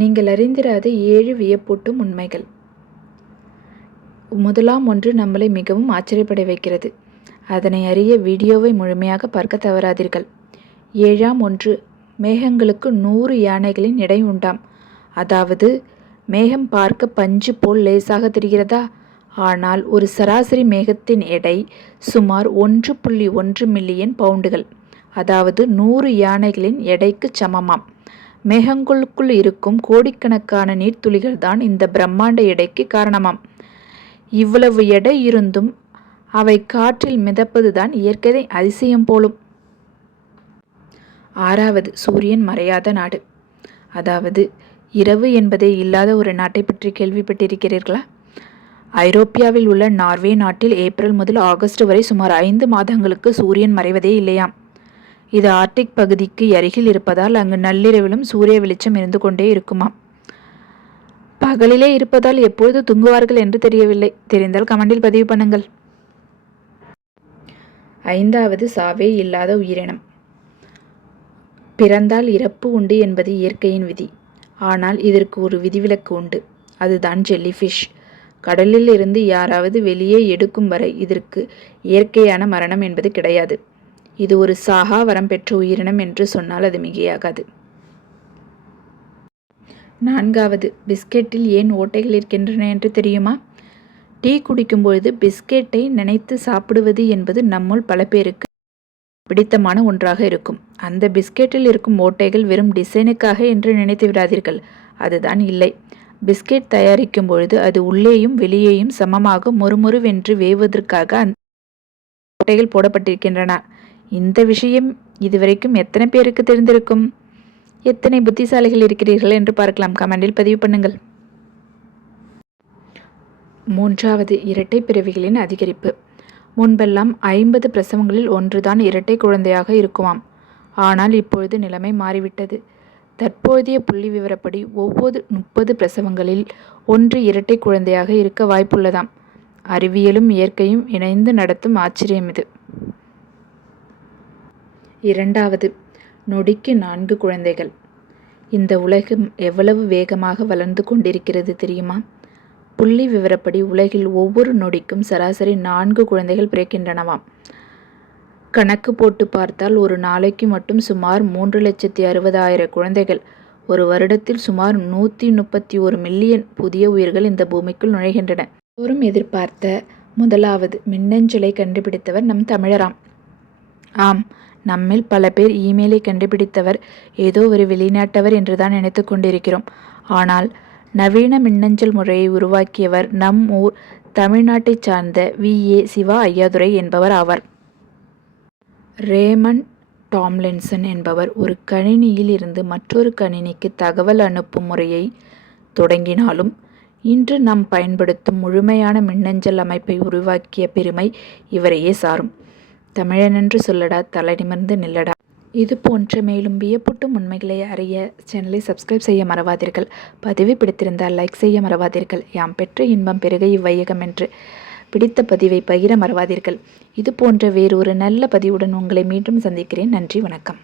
நீங்கள் அறிந்திராத 7 வியப்பூட்டும் உண்மைகள். முதலாம் ஒன்று நம்மளை மிகவும் ஆச்சரியப்பட வைக்கிறது. அதனை அறிய வீடியோவை முழுமையாக பார்க்க தவறாதீர்கள். 7ஆம் ஒன்று, மேகங்களுக்கு 100 யானைகளின் எடை உண்டாம். அதாவது மேகம் பார்க்க பஞ்சு போல் லேசாக தெரிகிறதா? ஆனால் ஒரு சராசரி மேகத்தின் எடை சுமார் 1.1 மில்லியன் பவுண்டுகள், அதாவது 100 யானைகளின் எடைக்கு சமமாம். மேகங்களுக்குள் இருக்கும் கோடிக்கணக்கான நீர்த்துளிகள் தான் இந்த பிரம்மாண்ட எடைக்கு காரணமாம். இவ்வளவு எடை இருந்தும் அவை காற்றில் மிதப்பதுதான் இயற்கை அதிசயம் போலும். 6வது, சூரியன் மறையாத நாடு. அதாவது இரவு என்பதே இல்லாத ஒரு நாட்டை பற்றி கேள்விப்பட்டிருக்கிறீர்களா? ஐரோப்பியாவில் உள்ள நார்வே நாட்டில் ஏப்ரல் முதல் ஆகஸ்ட் வரை சுமார் 5 மாதங்களுக்கு சூரியன் மறைவதே இல்லையாம். இது ஆர்டிக் பகுதிக்கு அருகில் இருப்பதால் அங்கு நள்ளிரவிலும் சூரிய வெளிச்சம் இருந்து கொண்டே இருக்குமாம். பகலிலே இருப்பதால் எப்பொழுது தூங்குவார்கள் என்று தெரியவில்லை. தெரிந்தால் கமெண்டில் பதிவு பண்ணுங்கள். 5வது, சாவே இல்லாத உயிரினம். பிறந்தால் இறப்பு உண்டு என்பது இயற்கையின் விதி. ஆனால் இதற்கு ஒரு விதிவிலக்கு உண்டு. அதுதான் ஜெல்லிஃபிஷ். கடலில் இருந்து யாராவது வெளியே எடுக்கும் வரை இதற்கு இயற்கையான மரணம் என்பது கிடையாது. இது ஒரு சாகா வரம் பெற்ற உயிரினம் என்று சொன்னால் அது மிகையாகாது. 4வது, பிஸ்கெட்டில் ஏன் ஓட்டைகள் இருக்கின்றன என்று தெரியுமா? டீ குடிக்கும் பொழுது பிஸ்கெட்டை நினைத்து சாப்பிடுவது என்பது நம்முள் பல பேருக்கு பிடித்தமான ஒன்றாக இருக்கும். அந்த பிஸ்கெட்டில் இருக்கும் ஓட்டைகள் வெறும் டிசைனுக்காக என்று நினைத்து விடாதீர்கள். அதுதான் இல்லை. பிஸ்கெட் தயாரிக்கும் பொழுது அது உள்ளேயும் வெளியேயும் சமமாக மொறுமொறுவென்று வேவதற்காக அந்த ஓட்டைகள் போடப்பட்டிருக்கின்றன. இந்த விஷயம் இதுவரைக்கும் எத்தனை பேருக்கு தெரிந்திருக்கும்? எத்தனை புத்திசாலிகள் இருக்கிறீர்கள் என்று பார்க்கலாம். கமெண்டில் பதிவு பண்ணுங்கள். 3வது, இரட்டை பிறவிகளின் அதிகரிப்பு. முன்பெல்லாம் 50 பிரசவங்களில் ஒன்றுதான் இரட்டை குழந்தையாக இருக்குமாம். ஆனால் இப்பொழுது நிலைமை மாறிவிட்டது. தற்போதைய புள்ளி விவரப்படி ஒவ்வொரு 30 பிரசவங்களில் ஒன்று இரட்டை குழந்தையாக இருக்க வாய்ப்புள்ளதாம். அறிவியலும் இயற்கையும் இணைந்து நடத்தும் ஆச்சரியம் இது. 2வது, நொடிக்கு 4 குழந்தைகள். இந்த உலகம் எவ்வளவு வேகமாக வளர்ந்து கொண்டிருக்கிறது தெரியுமா? புள்ளி விவரப்படி உலகில் ஒவ்வொரு நொடிக்கும் சராசரி 4 குழந்தைகள் பிறக்கின்றனவாம். கணக்கு போட்டு பார்த்தால் ஒரு நாளைக்கு மட்டும் சுமார் 3,60,000 குழந்தைகள். ஒரு வருடத்தில் சுமார் 131 மில்லியன் புதிய உயிர்கள் இந்த பூமிக்குள் நுழைகின்றன. எல்லோரும் எதிர்பார்த்த முதலாவது மின்னஞ்சலை கண்டுபிடித்தவர் நம் தமிழராம். ஆம், நம்மில் பல பேர் இமெயிலை கண்டுபிடித்தவர் ஏதோ ஒரு வெளிநாட்டவர் என்றுதான் நினைத்து கொண்டிருக்கிறோம். ஆனால் நவீன மின்னஞ்சல் முறையை உருவாக்கியவர் நம் ஊர் தமிழ்நாட்டை சார்ந்த VA சிவா ஐயாதுரை என்பவர் ஆவார். ரேமண்ட் டாம்லின்சன் என்பவர் ஒரு கணினியில் இருந்து மற்றொரு கணினிக்கு தகவல் அனுப்பும் முறையை தொடங்கினாலும் இன்று நாம் பயன்படுத்தும் முழுமையான மின்னஞ்சல் அமைப்பை உருவாக்கிய பெருமை இவரையே சாரும். தமிழனென்று சொல்லடா, தலை நிமிர்ந்து நில்லடா. இது போன்ற மேலும் வியப்பூட்டும் உண்மைகளை அறிய சேனலை சப்ஸ்கிரைப் செய்ய மறவாதீர்கள். பதிவு பிடித்திருந்தால் லைக் செய்ய மறவாதீர்கள். யாம் பெற்ற இன்பம் பெருக இவ்வையகம் என்று பிடித்த பதிவை பகிர மறவாதீர்கள். இது போன்ற வேறு ஒரு நல்ல பதிவுடன் உங்களை மீண்டும் சந்திக்கிறேன். நன்றி, வணக்கம்.